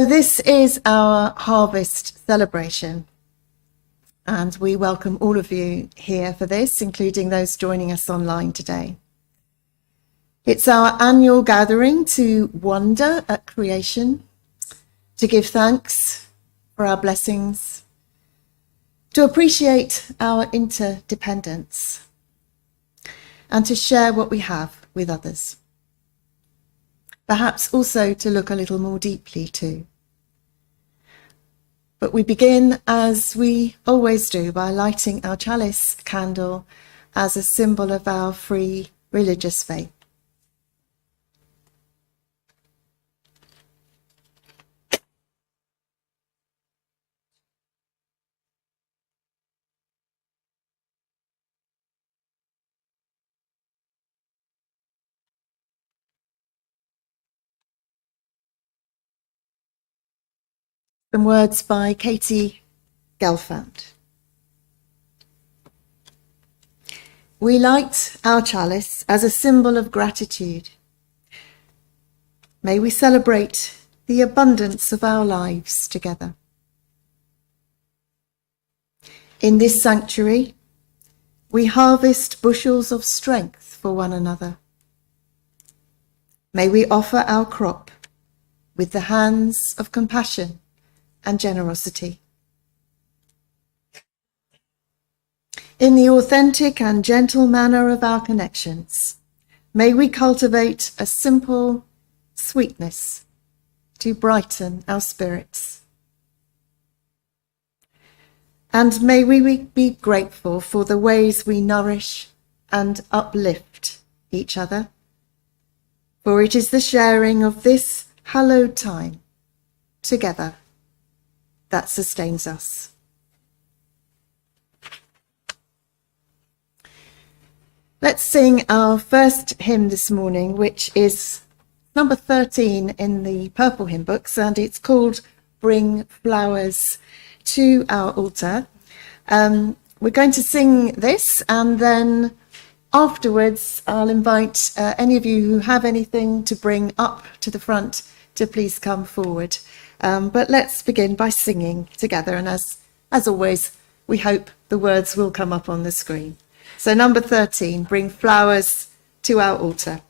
So this is our harvest celebration, and we welcome all of you here for this, including those joining us online today. It's our annual gathering to wonder at creation, to give thanks for our blessings, to appreciate our interdependence, and to share what we have with others. Perhaps also to look a little more deeply too. But we begin, as we always do, by lighting our chalice candle as a symbol of our free religious faith. Some words by Katie Gelfand. We light our chalice as a symbol of gratitude. May we celebrate the abundance of our lives together. In this sanctuary, we harvest bushels of strength for one another. May we offer our crop with the hands of compassion and generosity. In the authentic and gentle manner of our connections, may we cultivate a simple sweetness to brighten our spirits. And may we be grateful for the ways we nourish and uplift each other, for it is the sharing of this hallowed time together that sustains us. Let's sing our first hymn this morning, which is number 13 in the purple hymn books, and it's called Bring Flowers to Our Altar. We're going to sing this, and then afterwards I'll invite any of you who have anything to bring up to the front to please come forward. But let's begin by singing together, and as always, we hope the words will come up on the screen. So number 13, Bring Flowers to Our Altar.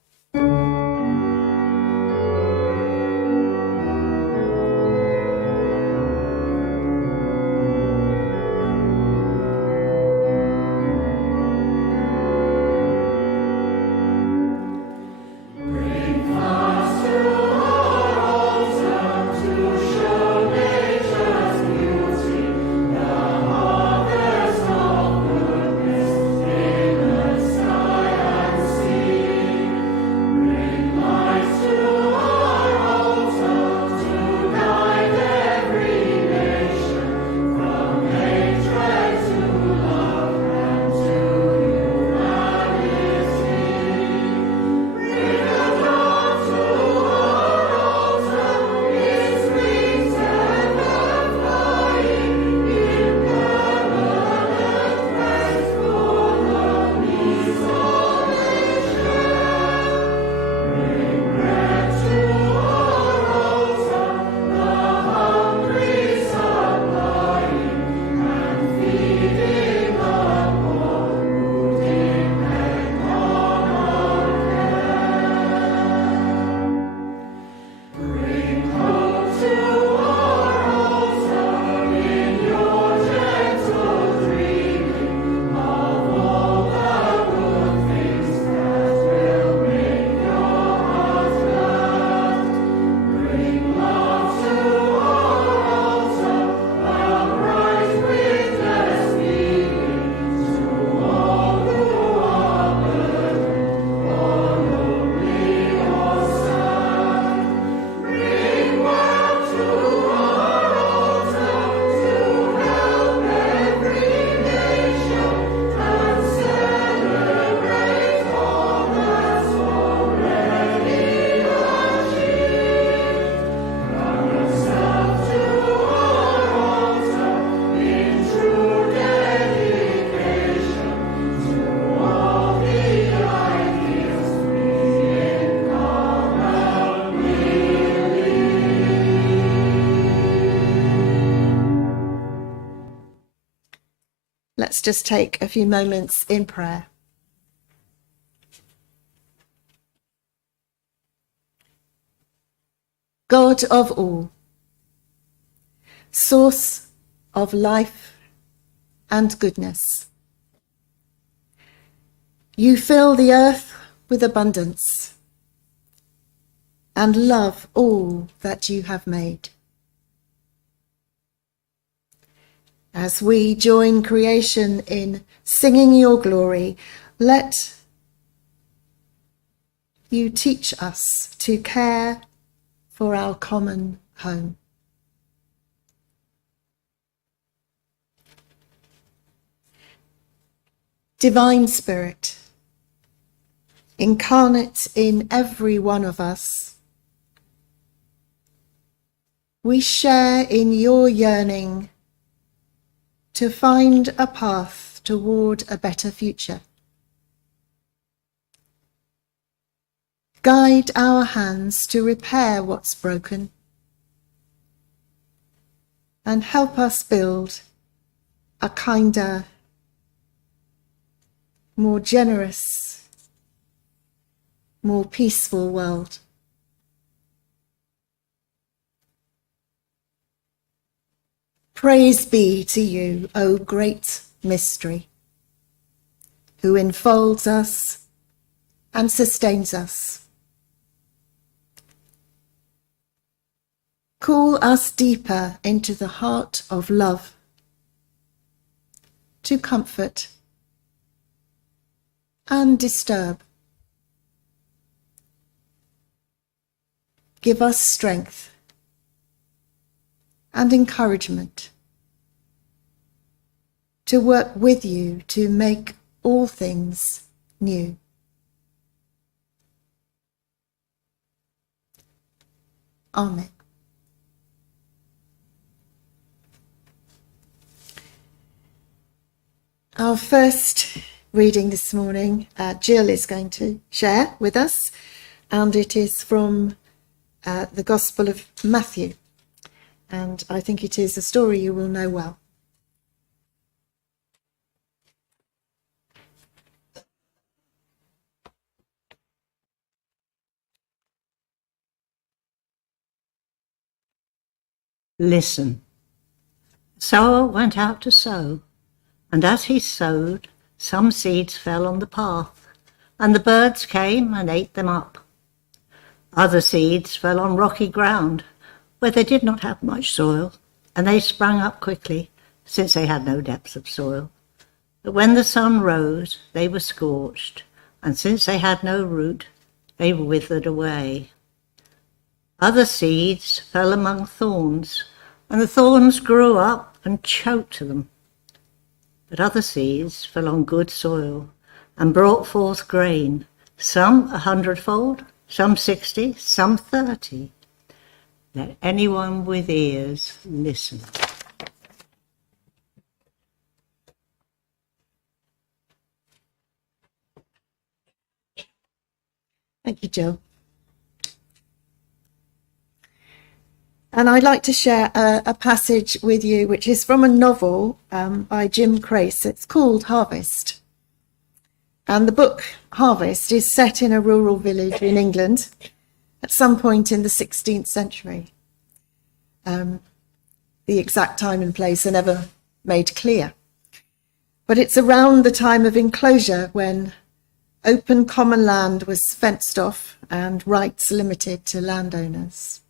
Let's just take a few moments in prayer. God of all, source of life and goodness, you fill the earth with abundance and love all that you have made. As we join creation in singing your glory, let you teach us to care for our common home. Divine Spirit, incarnate in every one of us, we share in your yearning to find a path toward a better future. Guide our hands to repair what's broken and help us build a kinder, more generous, more peaceful world. Praise be to you, O great mystery, who enfolds us and sustains us. Call us deeper into the heart of love, to comfort and disturb. Give us strength and encouragement to work with you to make all things new. Amen. Our first reading this morning, Jill is going to share with us, and it is from the Gospel of Matthew, and I think it is a story you will know well. Listen. A sower went out to sow, and as he sowed, some seeds fell on the path, and the birds came and ate them up. Other seeds fell on rocky ground, where they did not have much soil, and they sprang up quickly, since they had no depth of soil. But when the sun rose, they were scorched, and since they had no root, they withered away. Other seeds fell among thorns, and the thorns grew up and choked them. But other seeds fell on good soil and brought forth grain, some 100-fold, some 60, some 30. Let anyone with ears listen. Thank you, Jill. And I'd like to share a passage with you, which is from a novel by Jim Crace. It's called Harvest. And the book Harvest is set in a rural village in England at some point in the 16th century. The exact time and place are never made clear. But it's around the time of enclosure, when open common land was fenced off and rights limited to landowners.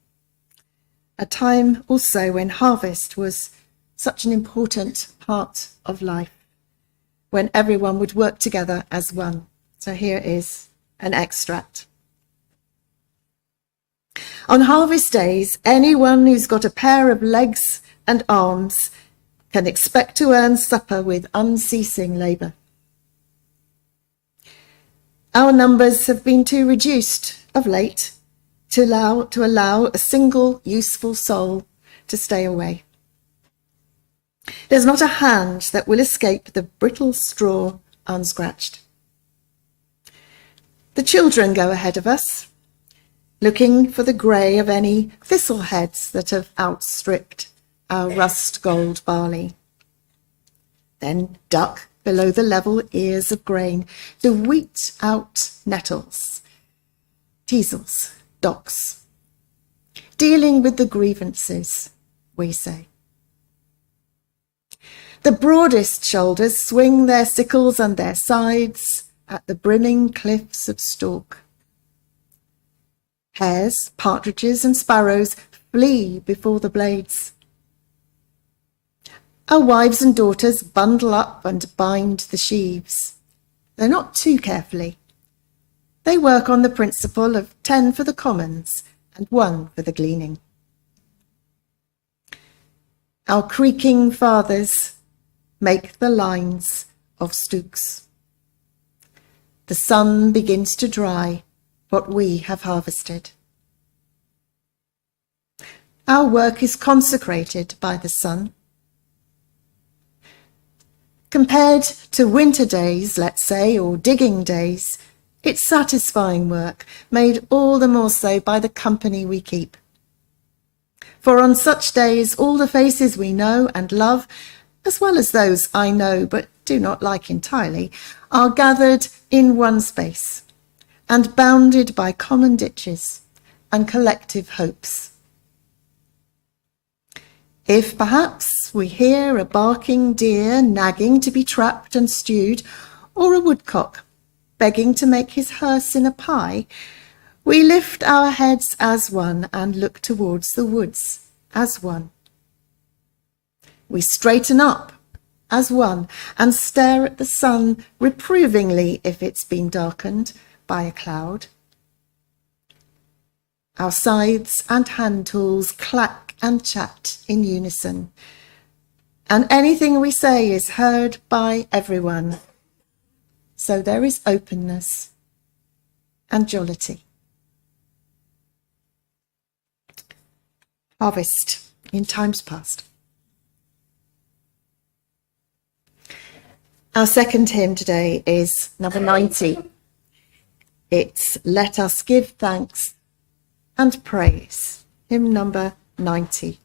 A time also when harvest was such an important part of life, when everyone would work together as one. So here is an extract. On harvest days, anyone who's got a pair of legs and arms can expect to earn supper with unceasing labour. Our numbers have been too reduced of late to allow a single useful soul to stay away. There's not a hand that will escape the brittle straw unscratched. The children go ahead of us, looking for the grey of any thistleheads that have outstripped our rust gold barley. then duck below the level ears of grain, to wheat out nettles, teasels, docks, dealing with the grievances, we say. The broadest shoulders swing their sickles and their sides at the brimming cliffs of stalk. Hares, partridges, and sparrows flee before the blades. Our wives and daughters bundle up and bind the sheaves. They're not too carefully. They work on the principle of 10 for the commons and 1 for the gleaning. Our creaking fathers make the lines of stooks. The sun begins to dry what we have harvested. Our work is consecrated by the sun. Compared to winter days, let's say, or digging days, it's satisfying work, made all the more so by the company we keep. For on such days, all the faces we know and love, as well as those I know but do not like entirely, are gathered in one space and bounded by common ditches and collective hopes. If perhaps we hear a barking deer nagging to be trapped and stewed, or a woodcock begging to make his hearse in a pie, we lift our heads as one and look towards the woods as one. We straighten up as one and stare at the sun reprovingly if it's been darkened by a cloud. Our scythes and hand tools clack and chat in unison, and anything we say is heard by everyone. So there is openness and jollity. Harvest in times past. Our second hymn today is number 90. It's Let Us Give Thanks and Praise, hymn number 90.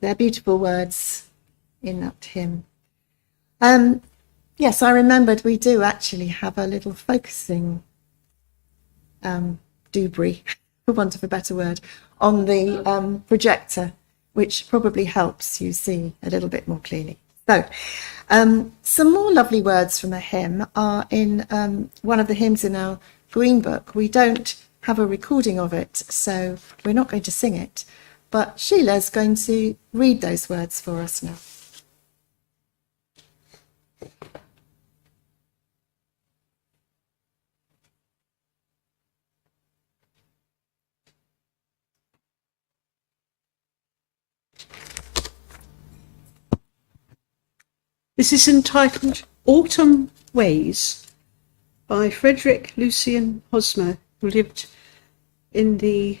They're beautiful words in that hymn. Yes, I remembered we do actually have a little focusing doobry, for want of a better word, on the projector, which probably helps you see a little bit more clearly. So some more lovely words from a hymn are in one of the hymns in our Green Book. We don't have a recording of it, so we're not going to sing it, but Sheila's going to read those words for us now. This is entitled Autumn Ways by Frederick Lucian Hosmer, who lived in the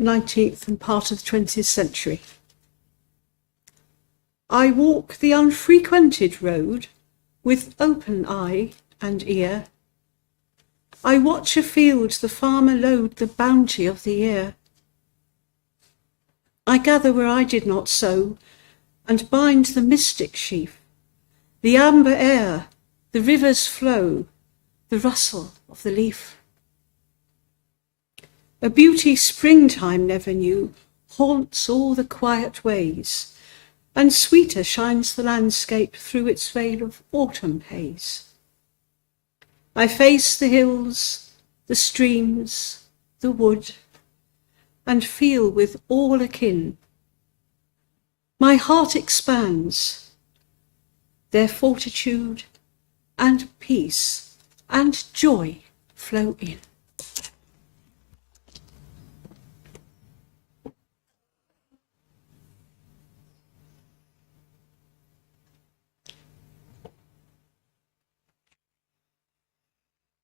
19th and part of the 20th century. I walk the unfrequented road with open eye and ear. I watch afield the farmer load the bounty of the year. I gather where I did not sow, and bind the mystic sheaf, the amber air, the river's flow, the rustle of the leaf. A beauty springtime never knew haunts all the quiet ways, and sweeter shines the landscape through its veil of autumn haze. I face the hills, the streams, the wood, and feel with all akin. My heart expands, their fortitude and peace and joy flow in.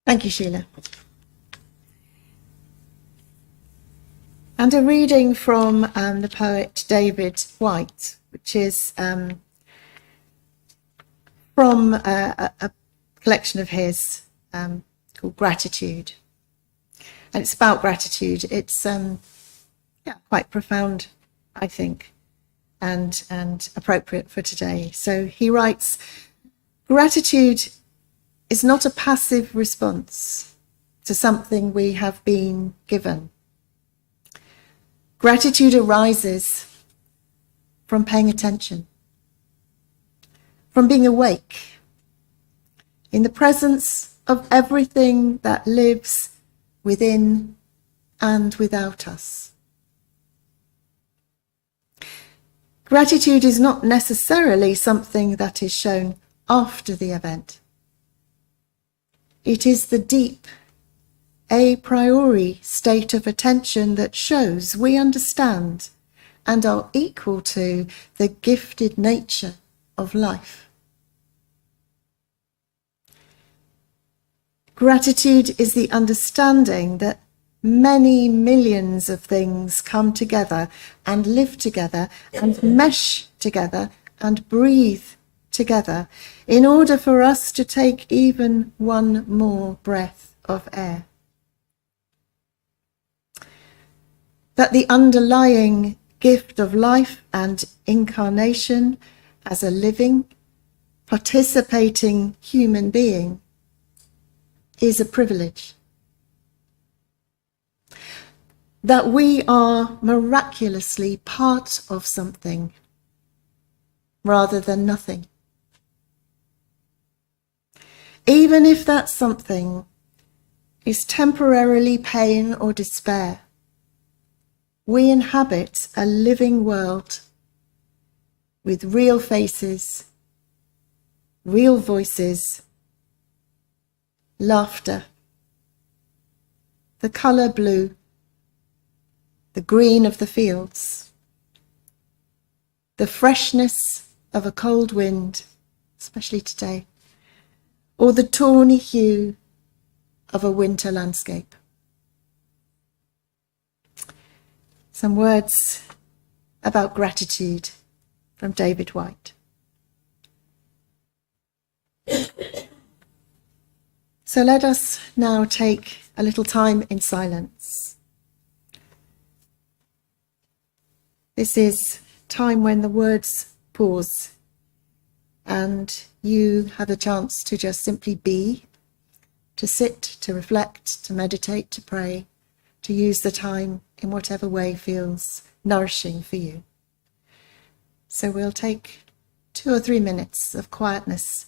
Thank you, Sheila. And a reading from the poet David Whyte, which is from a collection of his called Gratitude. And it's about gratitude. It's quite profound, I think, and appropriate for today. So he writes, gratitude is not a passive response to something we have been given. Gratitude arises from paying attention, from being awake, in the presence of everything that lives within and without us. Gratitude is not necessarily something that is shown after the event. It is the deep, a priori state of attention that shows we understand and are equal to the gifted nature of life. Gratitude is the understanding that many millions of things come together and live together and mesh together and breathe together in order for us to take even one more breath of air. That the underlying gift of life and incarnation as a living, participating human being is a privilege. That we are miraculously part of something rather than nothing. Even if that something is temporarily pain or despair, we inhabit a living world with real faces, real voices, laughter, the colour blue, the green of the fields, the freshness of a cold wind, especially today, or the tawny hue of a winter landscape. Some words about gratitude from David Whyte. So let us now take a little time in silence. This is time when the words pause and you have a chance to just simply be, to sit, to reflect, to meditate, to pray, to use the time in whatever way feels nourishing for you. So we'll take 2 or 3 minutes of quietness,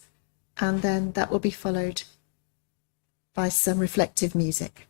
and then that will be followed by some reflective music.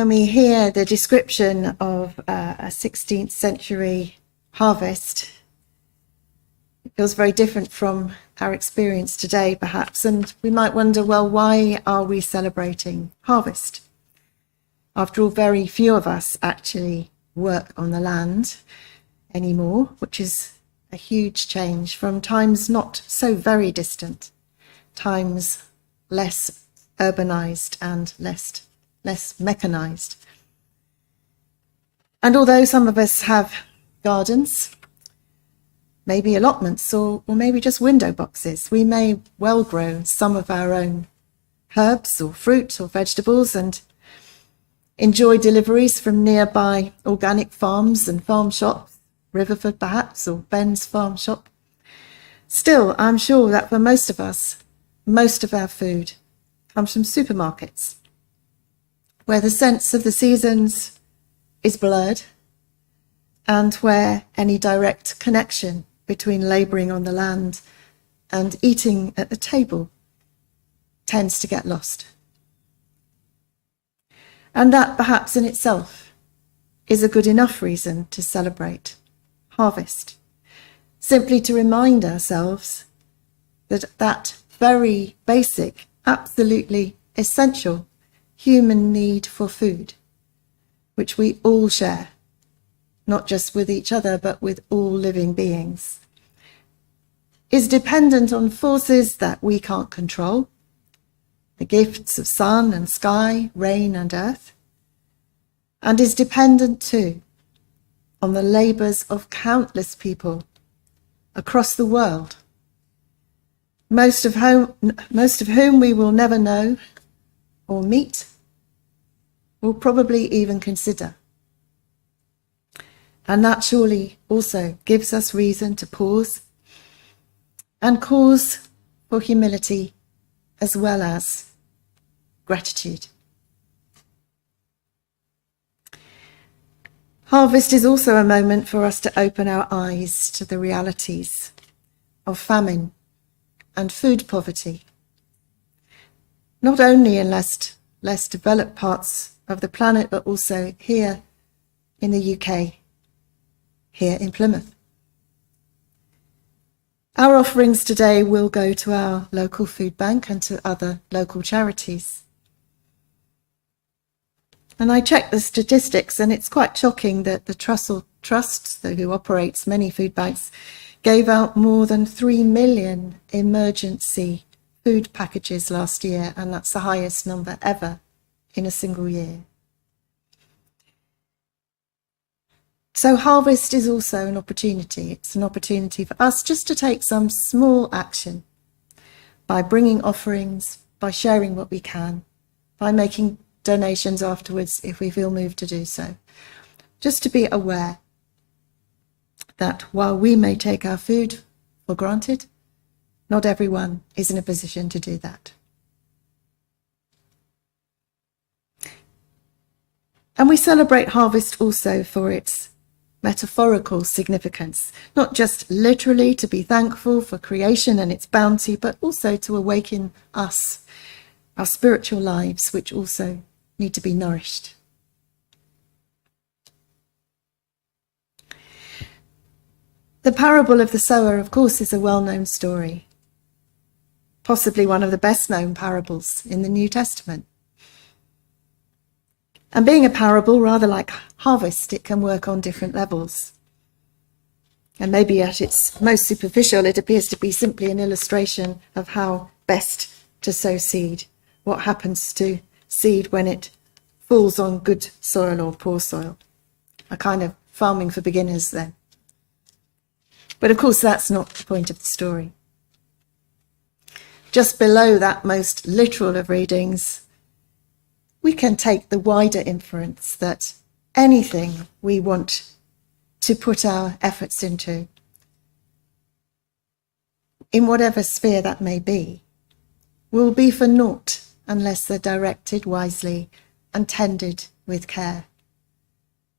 when we hear the description of a 16th century harvest, it feels very different from our experience today, perhaps. And we might wonder, well, why are we celebrating harvest? After all, very few of us actually work on the land anymore, which is a huge change from times not so very distant, times less urbanized and less mechanized. And although some of us have gardens, maybe allotments, or maybe just window boxes, we may well grow some of our own herbs or fruit or vegetables and enjoy deliveries from nearby organic farms and farm shops, Riverford perhaps, or Ben's farm shop. Still, I'm sure that for most of us, most of our food comes from supermarkets, where the sense of the seasons is blurred and where any direct connection between labouring on the land and eating at the table tends to get lost. And that perhaps in itself is a good enough reason to celebrate harvest, simply to remind ourselves that that very basic, absolutely essential human need for food, which we all share, not just with each other, but with all living beings, is dependent on forces that we can't control, the gifts of sun and sky, rain and earth, and is dependent too on the labours of countless people across the world, most of whom we will never know or meet, or probably even consider. And that surely also gives us reason to pause and cause for humility as well as gratitude. Harvest is also a moment for us to open our eyes to the realities of famine and food poverty, not only in less developed parts of the planet, but also here in the UK, here in Plymouth. Our offerings today will go to our local food bank and to other local charities. And I checked the statistics, and it's quite shocking that the Trust, who operates many food banks, gave out more than 3 million emergency food packages last year, and that's the highest number ever in a single year. So harvest is also an opportunity. It's an opportunity for us just to take some small action by bringing offerings, by sharing what we can, by making donations afterwards if we feel moved to do so. Just to be aware that while we may take our food for granted, not everyone is in a position to do that. And we celebrate harvest also for its metaphorical significance, not just literally to be thankful for creation and its bounty, but also to awaken us, our spiritual lives, which also need to be nourished. The parable of the sower, of course, is a well-known story, possibly one of the best-known parables in the New Testament. And being a parable, rather like harvest, it can work on different levels. And maybe at its most superficial, it appears to be simply an illustration of how best to sow seed, what happens to seed when it falls on good soil or poor soil, a kind of farming for beginners then. But of course, that's not the point of the story. Just below that most literal of readings, we can take the wider inference that anything we want to put our efforts into, in whatever sphere that may be, will be for naught unless they're directed wisely and tended with care.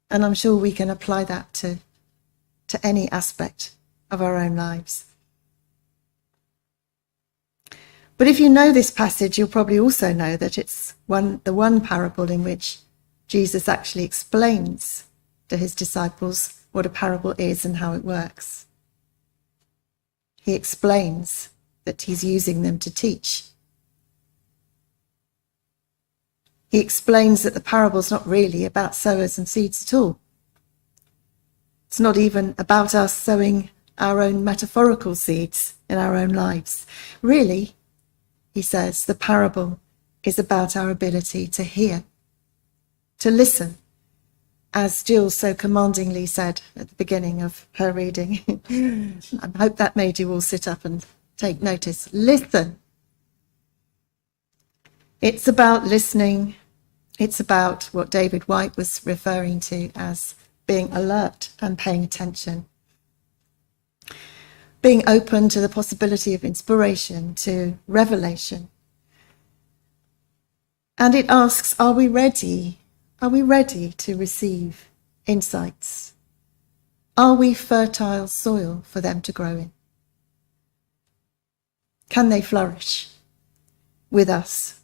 And I'm sure we can apply that to any aspect of our own lives. But if you know this passage, you'll probably also know that it's the one parable in which Jesus actually explains to his disciples what a parable is and how it works. He explains that he's using them to teach. He explains that the parable's not really about sowers and seeds at all. It's not even about us sowing our own metaphorical seeds in our own lives. Really, he says, the parable is about our ability to hear, to listen, as Jill so commandingly said at the beginning of her reading. I hope that made you all sit up and take notice. Listen. It's about listening. It's about what David White was referring to as being alert and paying attention. Being open to the possibility of inspiration, to revelation. And it asks, are we ready? Are we ready to receive insights? Are we fertile soil for them to grow in? Can they flourish with us?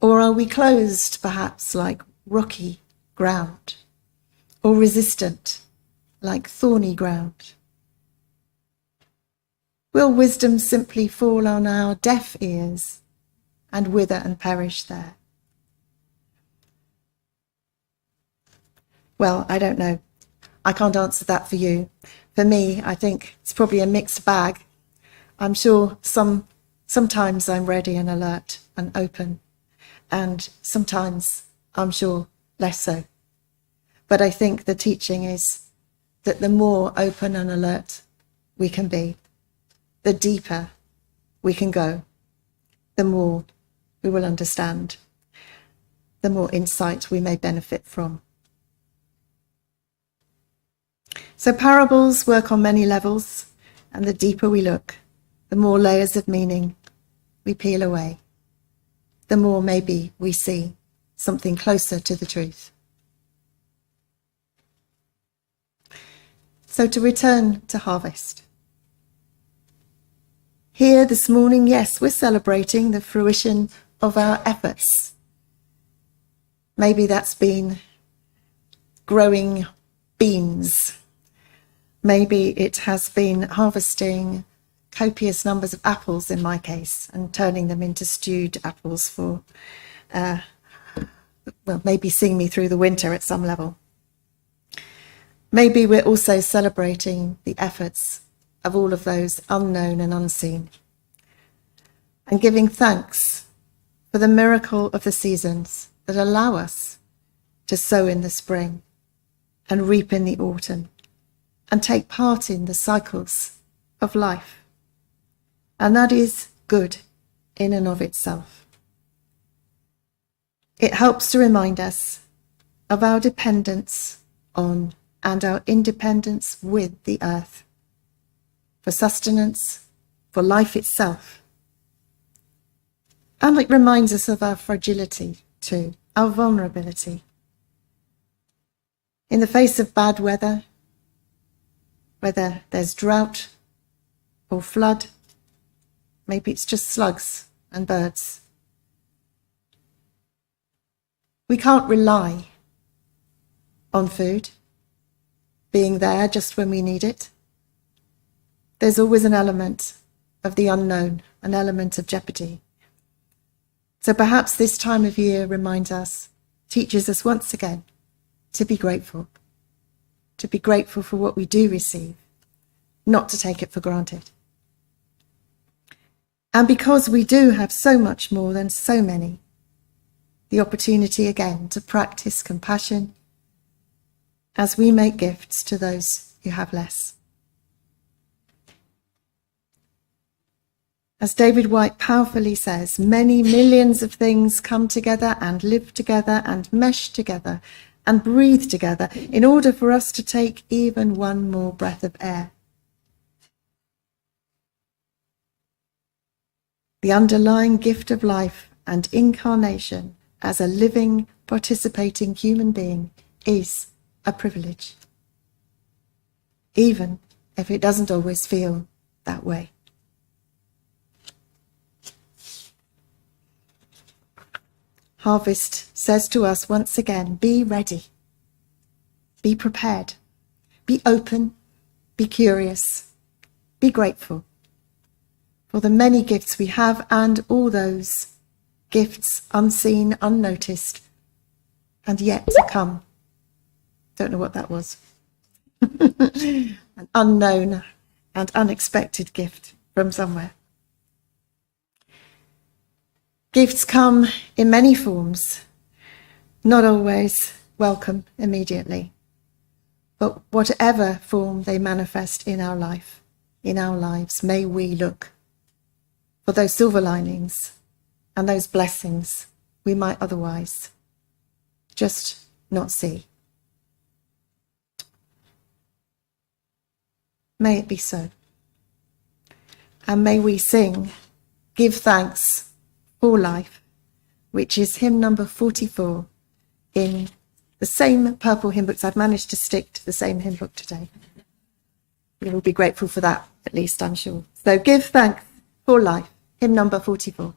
Or are we closed, perhaps, like rocky ground? Or resistant, like thorny ground? Will wisdom simply fall on our deaf ears and wither and perish there? Well, I don't know. I can't answer that for you. For me, I think it's probably a mixed bag. I'm sure sometimes I'm ready and alert and open, and sometimes I'm sure less so. But I think the teaching is that the more open and alert we can be, the deeper we can go, the more we will understand, the more insight we may benefit from. So parables work on many levels, and the deeper we look, the more layers of meaning we peel away, the more maybe we see something closer to the truth. So to return to harvest. Here this morning, yes, we're celebrating the fruition of our efforts. Maybe that's been growing beans. Maybe it has been harvesting copious numbers of apples in my case and turning them into stewed apples for, maybe seeing me through the winter at some level. Maybe we're also celebrating the efforts of all of those unknown and unseen, and giving thanks for the miracle of the seasons that allow us to sow in the spring and reap in the autumn and take part in the cycles of life. And that is good in and of itself. It helps to remind us of our dependence on and our independence with the earth, for sustenance, for life itself. And it reminds us of our fragility too, our vulnerability. In the face of bad weather, whether there's drought or flood, maybe it's just slugs and birds. We can't rely on food being there just when we need it. There's always an element of the unknown, an element of jeopardy. So perhaps this time of year reminds us, teaches us once again to be grateful for what we do receive, not to take it for granted. And because we do have so much more than so many, the opportunity again to practice compassion as we make gifts to those who have less. As David White powerfully says, many millions of things come together and live together and mesh together and breathe together in order for us to take even one more breath of air. The underlying gift of life and incarnation as a living, participating human being is a privilege, even if it doesn't always feel that way. harvest says to us once again, be ready, be prepared, be open, be curious, be grateful for the many gifts we have and all those gifts unseen, unnoticed, and yet to come. Don't know what that was. An unknown and unexpected gift from somewhere. Gifts come in many forms, not always welcome immediately, but whatever form they manifest in our life, in our lives, may we look for those silver linings and those blessings we might otherwise just not see. May it be so. And may we sing, Give Thanks for Life, which is hymn number 44 in the same purple hymn books. I've managed to stick to the same hymn book today. You will be grateful for that, at least, I'm sure. So Give Thanks for Life, hymn number 44.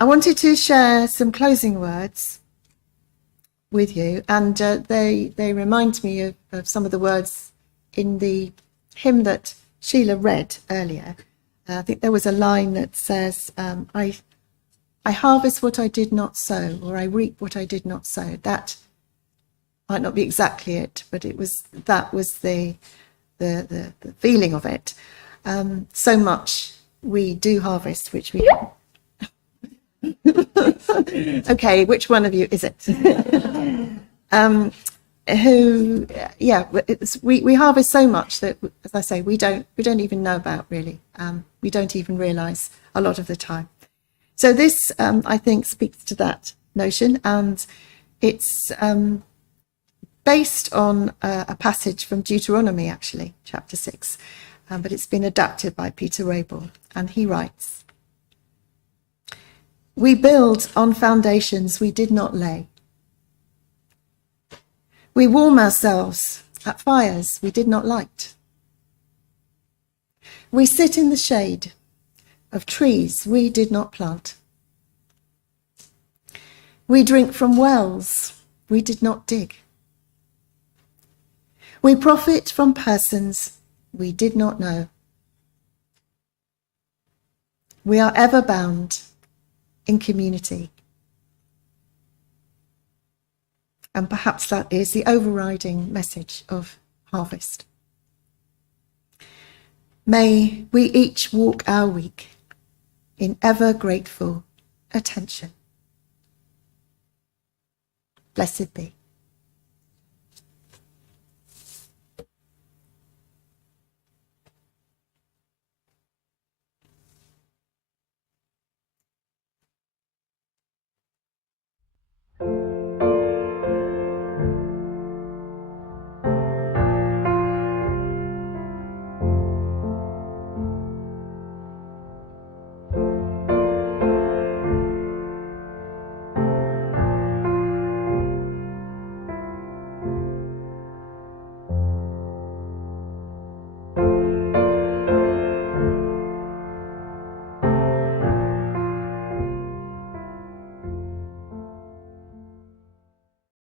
I wanted to share some closing words with you, and they remind me of some of the words in the hymn that Sheila read earlier. I think there was a line that says, I harvest what I did not sow, or I reap what I did not sow. That might not be exactly it, but that was the feeling of it. So much we do harvest, which we okay, which one of you is it? who, we harvest so much that, as I say, we don't even know about really. We don't even realise a lot of the time. So this, I think, speaks to that notion, and it's based on a passage from Deuteronomy, actually, chapter 6, but it's been adapted by Peter Rabel, and he writes, "We build on foundations we did not lay. We warm ourselves at fires we did not light. We sit in the shade of trees we did not plant. We drink from wells we did not dig. We profit from persons we did not know. We are ever bound in community." And perhaps that is the overriding message of Harvest. May we each walk our week in ever grateful attention. Blessed be.